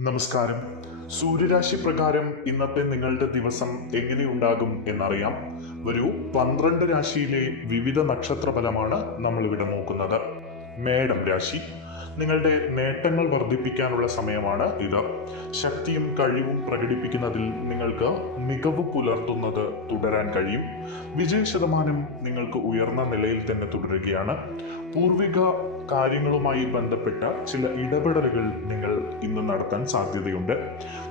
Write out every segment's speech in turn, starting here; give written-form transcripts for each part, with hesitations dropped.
നമസ്കാരം. സൂര്യരാശി പ്രകാരം ഇന്നത്തെ നിങ്ങളുടെ ദിവസം എങ്ങനെയുണ്ടാകും എന്നറിയാം. ഒരു 12 രാശിയിലെ വിവിധ നക്ഷത്ര ഫലമാണ് നമ്മളിവിടെ നോക്കുന്നത്. മേടം രാശി. നിങ്ങളുടെ നേട്ടങ്ങൾ വർദ്ധിപ്പിക്കാനുള്ള സമയമാണ് ഇത്. ശക്തിയും കഴിവും പ്രകടിപ്പിക്കുന്നതിൽ നിങ്ങൾക്ക് മികവ് പുലർത്തുന്നത് തുടരാൻ കഴിയും. വിജയ ശതമാനം നിങ്ങൾക്ക് ഉയർന്ന നിലയിൽ തന്നെ തുടരുകയാണ്. പൂർവിക കാര്യങ്ങളുമായി ബന്ധപ്പെട്ട ചില ഇടപെടലുകൾ നിങ്ങൾ ഇന്ന് നടത്താൻ സാധ്യതയുണ്ട്.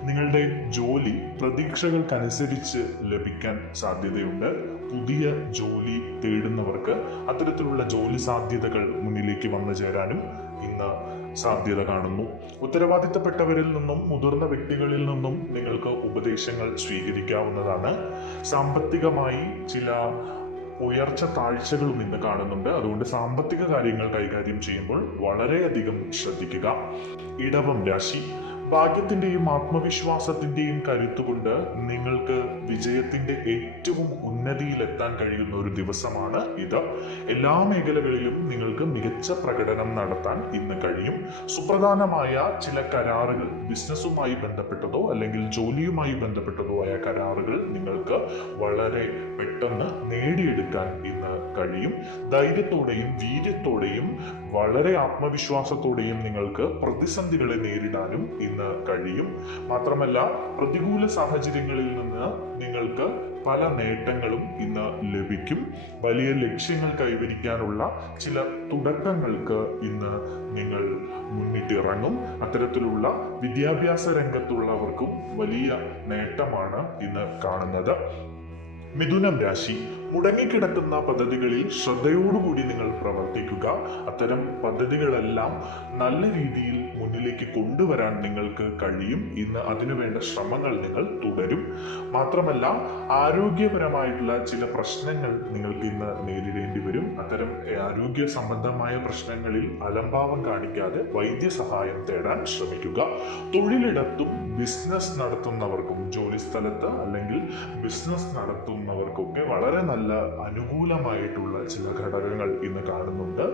നിങ്ങളുടെ ജോലി പ്രതീക്ഷകൾക്കനുസരിച്ച് ലഭിക്കാൻ സാധ്യതയുണ്ട്. പുതിയ ജോലി തേടുന്നവർക്ക് അത്തരത്തിലുള്ള ജോലി സാധ്യതകൾ മുന്നിലേക്ക് വന്നു ചേരാനും ഇന്ന് സാധ്യത കാണുന്നു. ഉത്തരവാദിത്തപ്പെട്ടവരിൽ നിന്നും മുതിർന്ന വ്യക്തികളിൽ നിന്നും നിങ്ങൾക്ക് ഉപദേശങ്ങൾ സ്വീകരിക്കാവുന്നതാണ്. സാമ്പത്തികമായി ചില ഉയർച്ച താഴ്ചകളും ഇന്ന് കാണുന്നുണ്ട്. അതുകൊണ്ട് സാമ്പത്തിക കാര്യങ്ങൾ കൈകാര്യം ചെയ്യുമ്പോൾ വളരെയധികം ശ്രദ്ധിക്കുക. ഇടവം രാശി. ഭാഗ്യത്തിന്റെയും ആത്മവിശ്വാസത്തിന്റെയും കരുത്തുകൊണ്ട് നിങ്ങൾക്ക് വിജയത്തിന്റെ ഏറ്റവും ഉന്നതിയിലെത്താൻ കഴിയുന്ന ഒരു ദിവസമാണ് ഇത്. എല്ലാ മേഖലകളിലും നിങ്ങൾക്ക് മികച്ച പ്രകടനം നടത്താൻ ഇന്ന് കഴിയും. സുപ്രധാനമായ ചില കരാറുകൾ, ബിസിനസ്സുമായി ബന്ധപ്പെട്ടതോ അല്ലെങ്കിൽ ജോലിയുമായി ബന്ധപ്പെട്ടതോ ആയ കരാറുകൾ നിങ്ങൾക്ക് വളരെ പെട്ടെന്ന് നേടിയെടുക്കാൻ ഇന്ന് കഴിയും. ധൈര്യത്തോടെയും വീര്യത്തോടെയും വളരെ ആത്മവിശ്വാസത്തോടെയും നിങ്ങൾക്ക് പ്രതിസന്ധികളെ നേരിടാനും ഇന്ന് കഴിയും. മാത്രമല്ല, പ്രതികൂല സാഹചര്യങ്ങളിൽ നിന്ന് നിങ്ങൾക്ക് പല നേട്ടങ്ങളും ഇന്ന് ലഭിക്കും. വലിയ ലക്ഷ്യങ്ങൾ കൈവരിക്കാനുള്ള ചില തുടക്കങ്ങൾക്ക് ഇന്ന് നിങ്ങൾ മുന്നിട്ടിറങ്ങും. അത്തരത്തിലുള്ള വിദ്യാഭ്യാസ രംഗത്തുള്ളവർക്കും വലിയ നേട്ടമാണ് ഇന്ന് കാണുന്നത്. മിഥുനം രാശി. മുടങ്ങിക്കിടക്കുന്ന പദ്ധതികളിൽ ശ്രദ്ധയോടുകൂടി നിങ്ങൾ പ്രവർത്തിക്കുക. അത്തരം പദ്ധതികളെല്ലാം നല്ല രീതിയിൽ മുന്നിലേക്ക് കൊണ്ടുവരാൻ നിങ്ങൾക്ക് കഴിയും. ഇന്ന് അതിനുവേണ്ട ശ്രമങ്ങൾ നിങ്ങൾ തുടരും. മാത്രമല്ല, ആരോഗ്യപരമായിട്ടുള്ള ചില പ്രശ്നങ്ങൾ നിങ്ങൾക്ക് ഇന്ന് നേരിടേണ്ടി വരും. അത്തരം ആരോഗ്യ സംബന്ധമായ പ്രശ്നങ്ങളിൽ അലംഭാവം കാണിക്കാതെ വൈദ്യസഹായം തേടാൻ ശ്രമിക്കുക. തൊഴിലിടത്തും ബിസിനസ് നടത്തുന്നവർക്കും, ജോലി സ്ഥലത്ത് അല്ലെങ്കിൽ ബിസിനസ് നടത്തുന്നവർക്കൊക്കെ വളരെ നല്ല അനുകൂലമായിട്ടുള്ള ചില ഘടകങ്ങൾ ഇന്ന് കാണുന്നുണ്ട്.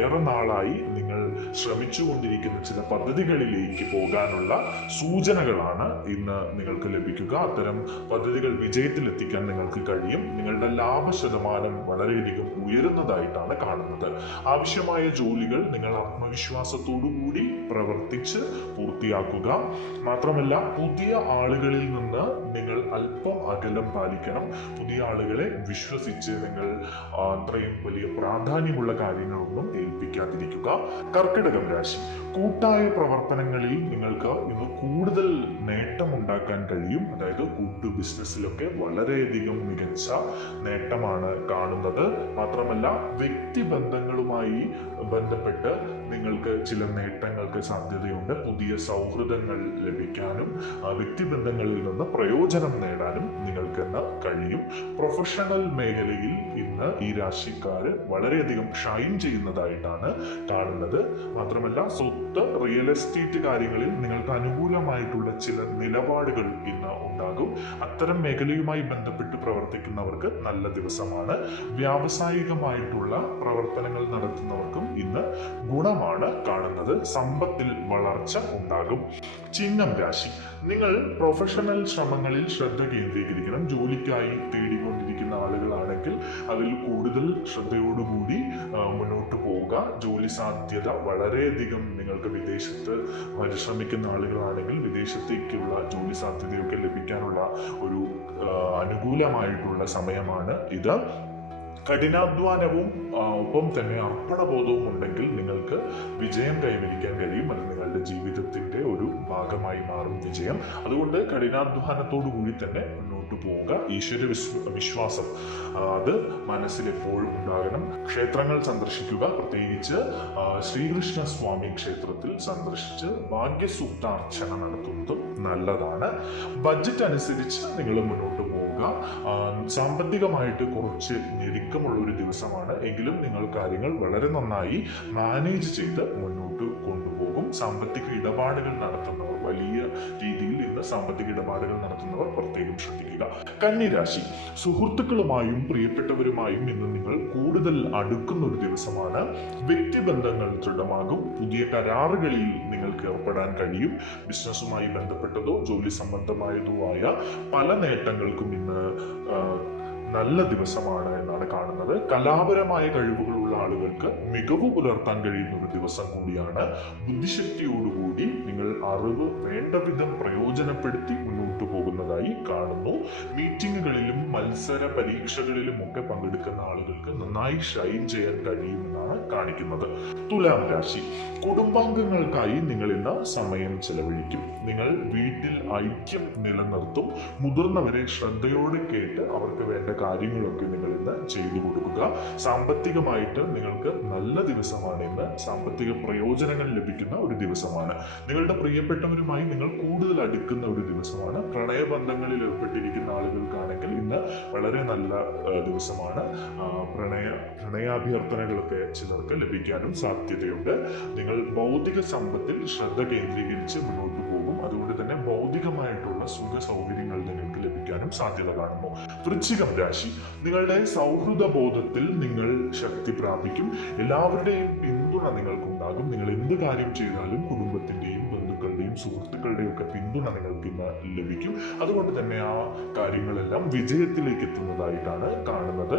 ഏറെ നാളായി നിങ്ങൾ ശ്രമിച്ചുകൊണ്ടിരിക്കുന്ന ചില പദ്ധതികളിലേക്ക് പോകാനുള്ള സൂചനകളാണ് ഇന്ന് നിങ്ങൾക്ക് ലഭിക്കുക. അത്തരം പദ്ധതികൾ വിജയത്തിലെത്തിക്കാൻ നിങ്ങൾക്ക് കഴിയും. നിങ്ങളുടെ ലാഭശതമാനം വളരെയധികം ഉയരുന്നതായിട്ടാണ് കാണുന്നത്. ആവശ്യമായ ജോലികൾ നിങ്ങൾ ആത്മവിശ്വാസത്തോടു കൂടി പ്രവർത്തിച്ച് പൂർത്തിയാക്കുക. മാത്രമല്ല, പുതിയ ആളുകളിൽ നിന്ന് നിങ്ങൾ അല്പം അകലം പാലിക്കണം. പുതിയ ആളുകളെ വിശ്വസിച്ച് നിങ്ങൾ അത്രയും വലിയ പ്രാധാന്യമുള്ള കാര്യങ്ങളൊന്നും ഏൽപ്പിക്കാതിരിക്കുക. കർക്കിടകം രാശി. കൂട്ടായ പ്രവർത്തനങ്ങളിൽ നിങ്ങൾക്ക് ഇന്ന് കൂടുതൽ നേട്ടമുണ്ടാക്കാൻ കഴിയും. അതായത് കൂട്ടു ബിസിനസ്സിലൊക്കെ വളരെയധികം മികച്ച നേട്ടമാണ് കാണുന്നത്. മാത്രമല്ല, വ്യക്തിബന്ധങ്ങളുമായി ബന്ധപ്പെട്ട് നിങ്ങൾക്ക് ചില നേട്ടങ്ങൾക്ക് സാധ്യതയുണ്ട്. പുതിയ സൗഹൃദങ്ങൾ ലഭിക്കാനും വ്യക്തിബന്ധങ്ങളിൽ നിന്ന് പ്രയോജനം നേടാനും നിങ്ങൾക്ക് ഇന്ന് കഴിയും. പ്രൊഫഷണൽ മേഖലയിൽ ഇന്ന് ഈ രാശിക്കാര് വളരെയധികം ഷൈൻ ചെയ്യുന്നതായിട്ടാണ് കാണുന്നത്. മാത്രമല്ല, സ്വത്ത്, റിയൽ എസ്റ്റേറ്റ് കാര്യങ്ങളിൽ നിങ്ങൾക്ക് അനുകൂലമായിട്ടുള്ള ചില നിലപാടുകൾ ഇന്ന് ഉണ്ടാകും. അത്തരം മേഖലയുമായി ബന്ധപ്പെട്ട് പ്രവർത്തിക്കുന്നവർക്ക് നല്ല ദിവസമാണ്. വ്യാവസായികമായിട്ടുള്ള പ്രവർത്തനങ്ങൾ നടത്തുന്നവർക്കും ഇന്ന് ഗുണമാണ് കാണുന്നത്. സമ്പത്തിൽ വളർച്ച ഉണ്ടാകും. ചിങ്ങം രാശി. നിങ്ങൾ പ്രൊഫഷണൽ ശ്രമങ്ങളിൽ ശ്രദ്ധ കേന്ദ്രീകരിക്കണം. ജോലിക്കായി തേടിക്കൊണ്ടിരിക്കുന്ന ആളുകളാണെങ്കിൽ അതിൽ കൂടുതൽ ശ്രദ്ധയോടുകൂടി മുന്നോട്ട് പോവുക. ജോലി സാധ്യത വളരെയധികം നിങ്ങൾക്ക് വിദേശത്ത് പരിശ്രമിക്കുന്ന ആളുകളാണെങ്കിൽ വിദേശത്തേക്കുള്ള ജോലി സാധ്യതയൊക്കെ ലഭിക്കാനുള്ള ഒരു അനുകൂലമായിട്ടുള്ള സമയമാണ് ഇത്. കഠിനാധ്വാനവും ഒപ്പം തന്നെ അർപ്പണബോധവും ഉണ്ടെങ്കിൽ നിങ്ങൾക്ക് വിജയം കൈവരിക്കാൻ കഴിയും. അത് നിങ്ങളുടെ ജീവിതത്തിന്റെ ഒരു ഭാഗമായി മാറും വിജയം. അതുകൊണ്ട് കഠിനാധ്വാനത്തോടു കൂടി തന്നെ മുന്നോട്ട് പോവുക. ഈശ്വര വിശ്വാസം അത് മനസ്സിൽ എപ്പോഴും ഉണ്ടാകണം. ക്ഷേത്രങ്ങൾ സന്ദർശിക്കുക. പ്രത്യേകിച്ച് ശ്രീകൃഷ്ണ സ്വാമി ക്ഷേത്രത്തിൽ സന്ദർശിച്ച് ഭാഗ്യസൂക്താർച്ചന നടത്തുന്നതും നല്ലതാണ്. ബഡ്ജറ്റ് അനുസരിച്ച് നിങ്ങൾ മുന്നോട്ട് പോവുക. സാമ്പത്തികമായിട്ട് കുറച്ച് ഞെരുക്കമുള്ള ഒരു ദിവസമാണ്. എങ്കിലും നിങ്ങൾ കാര്യങ്ങൾ വളരെ നന്നായി മാനേജ് ചെയ്ത് മുന്നോട്ട് കൊണ്ടുപോകും. സാമ്പത്തിക ഇടപാടുകൾ നടത്തുന്നവർ, വലിയ രീതിയിൽ ഇന്ന് സാമ്പത്തിക ഇടപാടുകൾ നടത്തുന്നവർ പ്രത്യേകം ശ്രദ്ധിക്കുക. കന്നിരാശി. സുഹൃത്തുക്കളുമായും പ്രിയപ്പെട്ടവരുമായും ഇന്ന് നിങ്ങൾ കൂടുതൽ അടുക്കുന്ന ഒരു ദിവസമാണ്. വ്യക്തിബന്ധങ്ങൾ ദൃഢമാകും. പുതിയ കരാറുകളിൽ നിങ്ങൾക്ക് നിങ്ങൾക്ക് ഏർപ്പെടാൻ കഴിയും. ബിസിനസ്സുമായി ബന്ധപ്പെട്ടതോ ജോലി സംബന്ധമായതോ ആയ പല നേട്ടങ്ങൾക്കും ഇന്ന് നല്ല ദിവസമാണ് എന്നാണ് കാണുന്നത്. കലാപരമായ കഴിവുകളുള്ള ആളുകൾക്ക് മികവ് പുലർത്താൻ കഴിയുന്ന ഒരു ദിവസം കൂടിയാണ്. ബുദ്ധിശക്തിയോടുകൂടി നിങ്ങൾ അറിവ് വേണ്ട വിധം പ്രയോജനപ്പെടുത്തി മുന്നോട്ട് പോകുന്നതായി കാണുന്നു. മീറ്റിങ്ങുകളിലും മത്സര പരീക്ഷകളിലും ഒക്കെ പങ്കെടുക്കുന്ന ആളുകൾക്ക് നന്നായി ഷൈൻ ചെയ്യാൻ കഴിയുമെന്നാണ് കാണിക്കുന്നത്. തുലാം രാശി, കുടുംബാംഗങ്ങൾക്കായി നിങ്ങൾ ഇന്ന് സമയം ചെലവഴിക്കും. നിങ്ങൾ വീട്ടിൽ ഐക്യം നിലനിർത്തും. മുതിർന്നവരെ ശ്രദ്ധയോടെ കേട്ട് അവർക്ക് വേണ്ട കാര്യങ്ങളൊക്കെ നിങ്ങൾ ഇന്ന് ചെയ്തു കൊടുക്കുക. സാമ്പത്തികമായിട്ട് നിങ്ങൾക്ക് നല്ല ദിവസമാണ് ഇന്ന്. സാമ്പത്തിക പ്രയോജനങ്ങൾ ലഭിക്കുന്ന ഒരു ദിവസമാണ്. നിങ്ങളുടെ പ്രിയപ്പെട്ടവരുമായി നിങ്ങൾ കൂടുതൽ അടുക്കുന്ന ഒരു ദിവസമാണ്. പ്രണയബന്ധങ്ങളിൽ ഏർപ്പെട്ടിരിക്കുന്ന ആളുകൾക്കാണെങ്കിൽ ഇന്ന് വളരെ നല്ല ദിവസമാണ്. പ്രണയാഭ്യർത്ഥനകളൊക്കെ ചിലർക്ക് ലഭിക്കാനും സാധ്യതയുണ്ട്. നിങ്ങൾ ഭൗതിക സമ്പത്തിൽ ശ്രദ്ധ കേന്ദ്രീകരിച്ച് മുന്നോട്ട് പോകും. അതുകൊണ്ട് തന്നെ ഭൗതികമായിട്ടുള്ള സുഖ സൗകര്യങ്ങൾ നിങ്ങൾക്ക് ലഭിക്കാനും സാധ്യത കാണുന്നു. വൃശ്ചികം രാശി, നിങ്ങളുടെ സൗഹൃദ ബോധത്തിൽ നിങ്ങൾ ശക്തി പ്രാപിക്കും. എല്ലാവരുടെയും പിന്തുണ നിങ്ങൾക്കുണ്ടാകും. നിങ്ങൾ എന്ത് കാര്യം ചെയ്താലും കുടുംബത്തിന്റെയും ബന്ധുക്കളുടെയും സുഹൃത്തുക്കളുടെയും ഒക്കെ പിന്തുണ നിങ്ങൾക്ക് ഇന്ന് ലഭിക്കും. അതുകൊണ്ട് തന്നെ ആ കാര്യങ്ങളെല്ലാം വിജയത്തിലേക്ക് എത്തുന്നതായിട്ടാണ് കാണുന്നത്.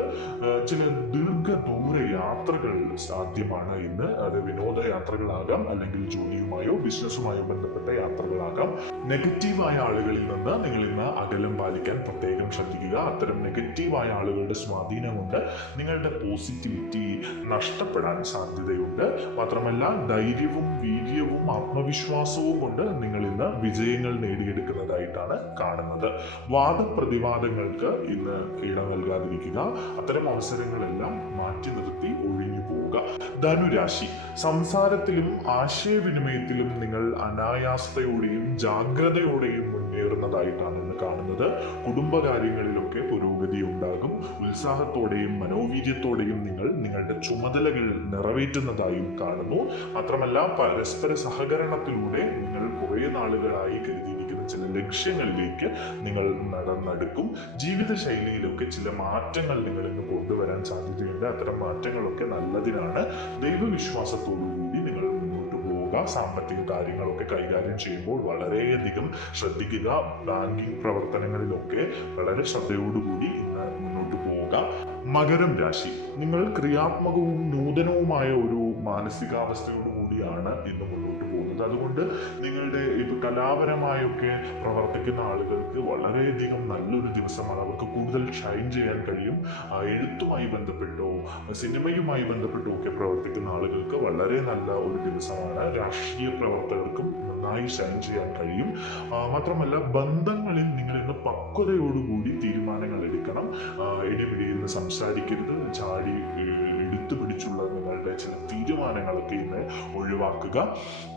ചില ദീർഘദൂര യാത്രകൾ സാധ്യമാണ് ഇന്ന്. അത് വിനോദയാത്രകളാകാം, അല്ലെങ്കിൽ ജോലിയുമായോ ബിസിനസ്സുമായോ ബന്ധപ്പെട്ട യാത്രകളാകാം. നെഗറ്റീവായ ആളുകളിൽ നിന്ന് നിങ്ങൾ ഇന്ന് അകലം പാലിക്കാൻ പ്രത്യേകം ശ്രദ്ധിക്കുക. അത്തരം നെഗറ്റീവായ ആളുകളുടെ സ്വാധീനം കൊണ്ട് നിങ്ങളുടെ പോസിറ്റിവിറ്റി നഷ്ടപ്പെടാൻ സാധ്യതയുണ്ട്. മാത്രമല്ല ധൈര്യവും വീര്യവും ആത്മവിശ്വാസവും കൊണ്ട് നിങ്ങൾ ഇന്ന് വിജയങ്ങൾ നേടിയെടുക്കുന്നതായിട്ടാണ് കാണുന്നത്. വാദപ്രതിവാദങ്ങൾക്ക് ഇന്ന് ഇട നൽകാതിരിക്കുക. അത്തരം അവസരങ്ങളെല്ലാം മാറ്റി നിർത്തി ഒഴിഞ്ഞു പോവുക. ധനുരാശി, സംസാരത്തിലും ആശയവിനിമയത്തിലും നിങ്ങൾ അനായാസതയോടെയും ജാഗ്രതയോടെയും മുന്നേറുന്നതായിട്ടാണ് ഇന്ന് കാണുന്നത്. കുടുംബകാര്യങ്ങളിലൊക്കെ പുരോഗതി ഉണ്ടാകും. ഉത്സാഹത്തോടെയും മനോവീര്യത്തോടെയും നിങ്ങൾ നിങ്ങളുടെ ചുമതലകൾ നിറവേറ്റുന്നതായും കാണുന്നു. മാത്രമല്ല പരസ്പര സഹകരണത്തിലൂടെ നിങ്ങൾ കുറേ നാളുകളായി കരുതിയിരിക്കുന്ന ചില ലക്ഷ്യങ്ങളിലേക്ക് നിങ്ങൾ നടന്നെടുക്കും. ജീവിതശൈലിയിലൊക്കെ ചില മാറ്റങ്ങൾ നിങ്ങൾ ഇന്ന് കൊണ്ടുവരാൻ സാധ്യതയുണ്ട്. അത്തരം മാറ്റങ്ങളൊക്കെ നല്ലതിനാണ്. ദൈവവിശ്വാസത്തോടുകൂടി നിങ്ങൾ മുന്നോട്ട് പോവുക. സാമ്പത്തിക കാര്യങ്ങളൊക്കെ കൈകാര്യം ചെയ്യുമ്പോൾ വളരെയധികം ശ്രദ്ധിക്കുക. ബാങ്കിങ് പ്രവർത്തനങ്ങളിലൊക്കെ വളരെ ശ്രദ്ധയോടുകൂടി ഇന്ന് മുന്നോട്ട് പോവുക. മകരം രാശി, നിങ്ങൾ ക്രിയാത്മകവും നൂതനവുമായ ഒരു മാനസികാവസ്ഥയോടുകൂടിയാണ് ഇന്ന് മുന്നോട്ട് പോകുന്നത്. അതുകൊണ്ട് നിങ്ങളുടെ കലാപരമായൊക്കെ പ്രവർത്തിക്കുന്ന ആളുകൾക്ക് വളരെയധികം നല്ലൊരു ദിവസമാണ്. അവർക്ക് കൂടുതൽ ഷൈൻ ചെയ്യാൻ കഴിയും. എഴുത്തുമായി ബന്ധപ്പെട്ടോ സിനിമയുമായി ബന്ധപ്പെട്ടോ ഒക്കെ പ്രവർത്തിക്കുന്ന ആളുകൾക്ക് വളരെ നല്ല ഒരു ദിവസമാണ്. രാഷ്ട്രീയ പ്രവർത്തകർക്കും നന്നായി ഷൈൻ ചെയ്യാൻ കഴിയും. മാത്രമല്ല ബന്ധങ്ങളിൽ നിങ്ങൾ ഇന്ന് പക്വതയോടുകൂടി തീരുമാനങ്ങൾ എടുക്കണം. ഇടിപിടിയിൽ സംസാരിക്കരുത്. ചാടി എടുത്തു പിടിച്ചുള്ള നിങ്ങളുടെ ചില തീരുമാനങ്ങളൊക്കെ ഇന്ന് ഒഴിവാക്കുക.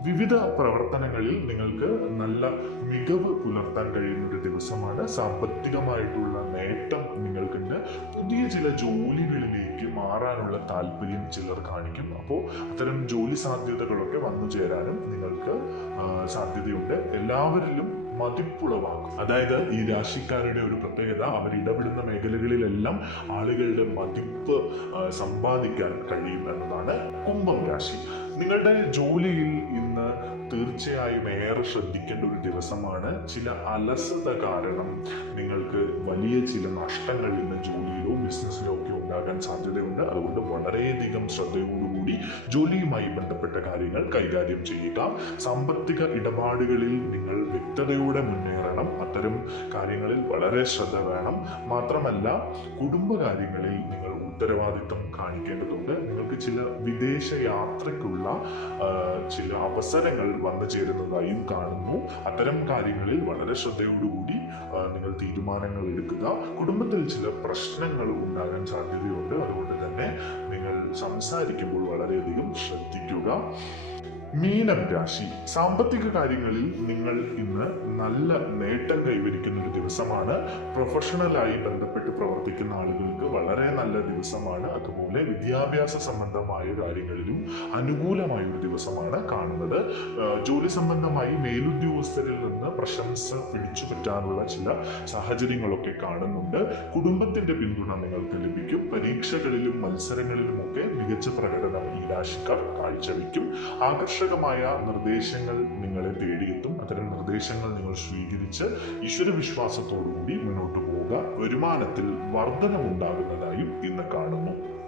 വിവിധ പ്രവർത്തനങ്ങളിൽ നിങ്ങൾക്ക് നല്ല മികവ് പുലർത്താൻ കഴിയുന്ന ഒരു ദിവസമാണ്. സാമ്പത്തികമായിട്ടുള്ള നേട്ടം നിങ്ങൾക്കുണ്ട്. പുതിയ ചില ജോലികളിലേക്ക് മാറാനുള്ള താല്പര്യം ചിലർ കാണിക്കും. അപ്പോൾ അത്തരം ജോലി സാധ്യതകളൊക്കെ വന്നു ചേരാനും നിങ്ങൾക്ക് സാധ്യതയുണ്ട്. എല്ലാവരിലും മതിപ്പുളവാക്കും. അതായത് ഈ രാശിക്കാരുടെ ഒരു പ്രത്യേകത, അവർ ഇടപെടുന്ന മേഖലകളിലെല്ലാം ആളുകളുടെ മതിപ്പ് സമ്പാദിക്കാൻ കഴിയും എന്നതാണ്. കുംഭം രാശി, നിങ്ങളുടെ ജോലിയിൽ ഇന്ന് തീർച്ചയായും ഏറെ ശ്രദ്ധിക്കേണ്ട ഒരു ദിവസമാണ്. ചില അലസത കാരണം നിങ്ങൾക്ക് വലിയ ചില നഷ്ടങ്ങൾ ഇന്ന് ജോലിയിലോ ബിസിനസ്സിലോ ഒക്കെ ഉണ്ടാകാൻ സാധ്യതയുണ്ട്. അതുകൊണ്ട് വളരെയധികം ശ്രദ്ധയോടുകൂടി ജോലിയുമായി ബന്ധപ്പെട്ട കാര്യങ്ങൾ കൈകാര്യം ചെയ്യുക. സാമ്പത്തിക ഇടപാടുകളിൽ നിങ്ങൾ വ്യക്തതയോടെ മുന്നേറണം. അത്തരം കാര്യങ്ങളിൽ വളരെ ശ്രദ്ധ വേണം. മാത്രമല്ല കുടുംബകാര്യങ്ങളിൽ നിങ്ങൾ ഉത്തരവാദിത്വം കാണിക്കേണ്ടതുണ്ട്. നിങ്ങൾക്ക് ചില വിദേശ യാത്രയ്ക്കുള്ള ചില അവസരങ്ങൾ വന്നു ചേരുന്നതായും കാണുന്നു. അത്തരം കാര്യങ്ങളിൽ വളരെ ശ്രദ്ധയോടുകൂടി നിങ്ങൾ തീരുമാനങ്ങൾ എടുക്കുക. കുടുംബത്തിൽ ചില പ്രശ്നങ്ങൾ ഉണ്ടാകാൻ സാധ്യതയുണ്ട്. അതുകൊണ്ട് തന്നെ നിങ്ങൾ സംസാരിക്കുമ്പോൾ വളരെയധികം ശ്രദ്ധിക്കുക. മീനം രാശി, സാമ്പത്തിക കാര്യങ്ങളിൽ നിങ്ങൾ ഇന്ന് നല്ല നേട്ടം കൈവരിക്കുന്ന ഒരു ദിവസമാണ്. പ്രൊഫഷണലായി ബന്ധപ്പെട്ട് പ്രവർത്തിക്കുന്ന ആളുകൾക്ക് വളരെ നല്ല ദിവസമാണ്. അതുപോലെ വിദ്യാഭ്യാസ സംബന്ധമായ കാര്യങ്ങളിലും അനുകൂലമായ ഒരു ദിവസമാണ് കാണുന്നത്. ജോലി സംബന്ധമായി മേലുദ്യോഗസ്ഥരിൽ നിന്ന് പ്രശംസ പിടിച്ചു പറ്റാനുള്ള ചില സാഹചര്യങ്ങളൊക്കെ കാണുന്നുണ്ട്. കുടുംബത്തിന്റെ പിന്തുണ നിങ്ങൾക്ക് ലഭിക്കും. പരീക്ഷകളിലും മത്സരങ്ങളിലുമൊക്കെ മികച്ച പ്രകടനം ഈ രാശിക്കാർ കാഴ്ചവെക്കും. ആകർഷ ആകർഷകമായ നിർദ്ദേശങ്ങൾ നിങ്ങളെ തേടിയെത്തും. അത്തരം നിർദ്ദേശങ്ങൾ നിങ്ങൾ സ്വീകരിച്ച് ഈശ്വരവിശ്വാസത്തോടുകൂടി മുന്നോട്ട് പോവുക. വരുമാനത്തിൽ വർധനമുണ്ടാകുന്നതായും ഇന്ന് കാണുന്നു.